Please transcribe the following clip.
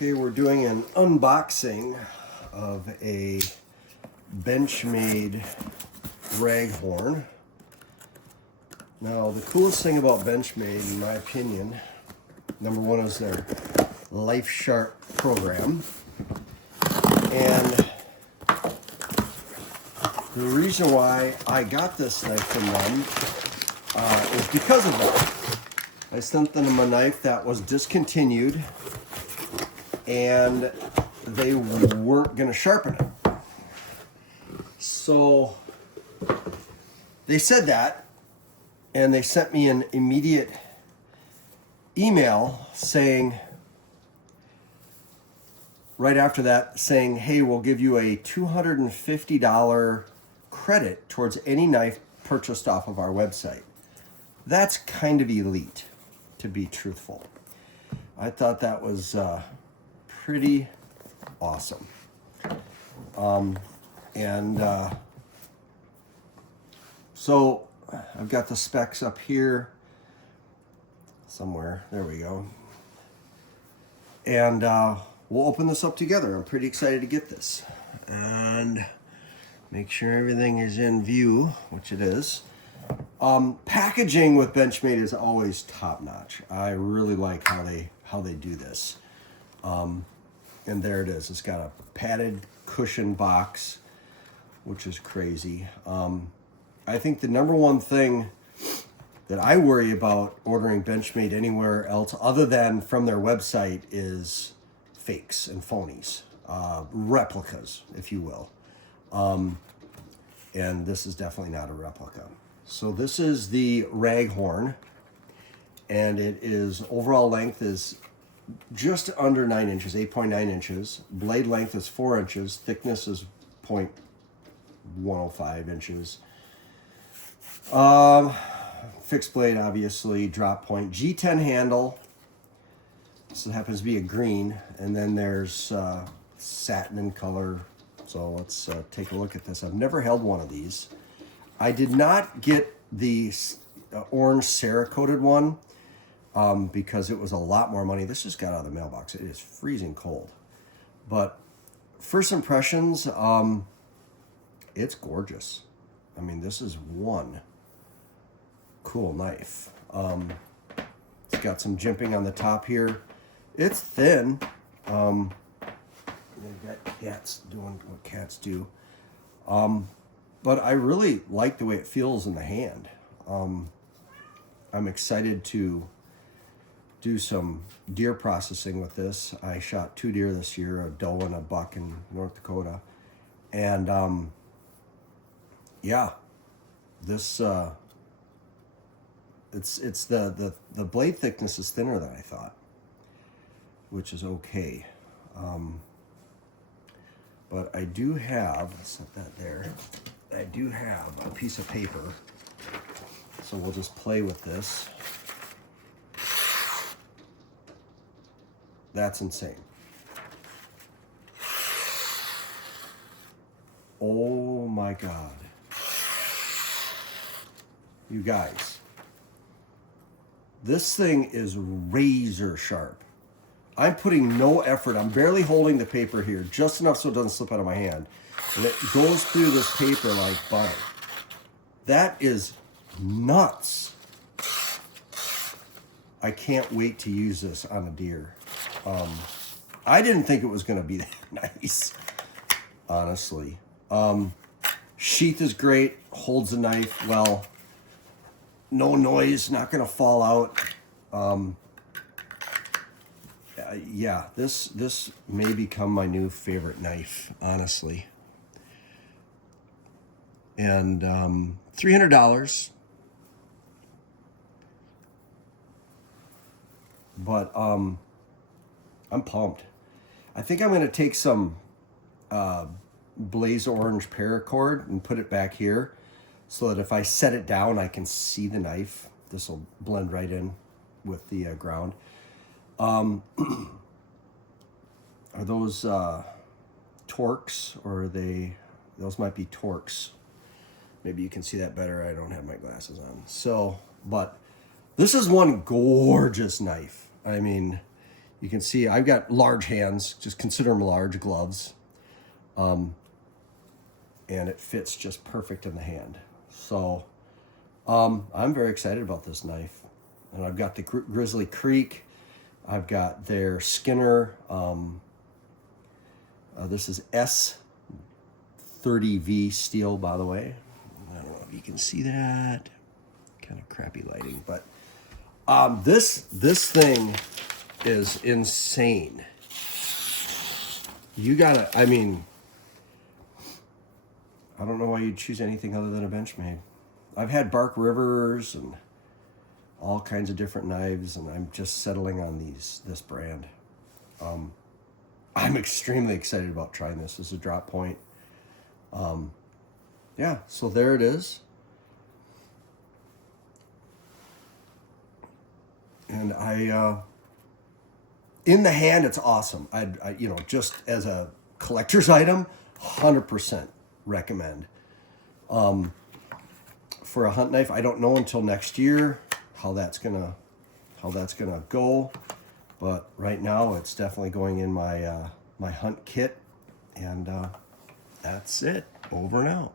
Okay, we're doing an unboxing of a Benchmade Raghorn. Now, the coolest thing about Benchmade, in my opinion, number one is their Life Sharp program. And the reason why I got this knife from them is because of that. I sent them a knife that was discontinued and they weren't going to sharpen it. So they said that, and they sent me an immediate email saying, right after that, saying, hey, we'll give you a $250 credit towards any knife purchased off of our website. That's kind of elite, to be truthful. I thought that was pretty awesome. So I've got the specs up here somewhere. There we go. And we'll open this up together. I'm pretty excited to get this. And make sure everything is in view, which it is. Packaging with Benchmade is always top notch. I really like how they do this. And there it is. It's got a padded cushion box, which is crazy. I think the number one thing that I worry about ordering Benchmade anywhere else other than from their website is fakes and phonies, replicas, if you will. And this is definitely not a replica. So this is the Raghorn, and it is overall length is just under 9 inches, 8.9 inches. Blade length is 4 inches. Thickness is 0.105 inches. Fixed blade, obviously, drop point. G10 handle. This happens to be a green. And then there's satin in color. So let's take a look at this. I've never held one of these. I did not get the orange Cerakoted one because it was a lot more money. This just got out of the mailbox. It is freezing cold. But first impressions, it's gorgeous. I mean, this is one cool knife. It's got some jimping on the top here. It's thin. They've got cats doing what cats do. But I really like the way it feels in the hand. I'm excited to do some deer processing with this. I shot 2 deer this year, a doe and a buck in North Dakota. And yeah, this it's the blade thickness is thinner than I thought, which is okay. But I do have, let's set that there. I do have a piece of paper, so we'll just play with this. That's insane. Oh my God. You guys, this thing is razor sharp. I'm putting no effort. I'm barely holding the paper here, just enough so it doesn't slip out of my hand. And it goes through this paper like butter. That is nuts. I can't wait to use this on a deer. I didn't think it was going to be that nice, honestly. Sheath is great, holds the knife well. No noise, not going to fall out. Yeah, this may become my new favorite knife, honestly. And $300. But I'm pumped. I think I'm going to take some blaze orange paracord and put it back here so that if I set it down, I can see the knife. This will blend right in with the ground. Are those Torques, or are they, those might be Torques. Maybe you can see that better. I don't have my glasses on. So, but this is one gorgeous knife. I mean, You can see I've got large hands, just consider them large gloves. And it fits just perfect in the hand. So I'm very excited about this knife. And I've got the Grizzly Creek. I've got their Skinner. This is S30V steel, by the way. I don't know if you can see that. Kind of crappy lighting, but this thing is insane. You gotta, I mean, I don't know why you'd choose anything other than a Benchmade. I've had Bark Rivers and all kinds of different knives, and I'm just settling on this brand. I'm extremely excited about trying this as a drop point. Yeah, so there it is. And in the hand, it's awesome. I you know, just as a collector's item, 100% recommend. For a hunt knife, I don't know until next year how that's gonna go, but right now it's definitely going in my my hunt kit, and that's it. Over and out.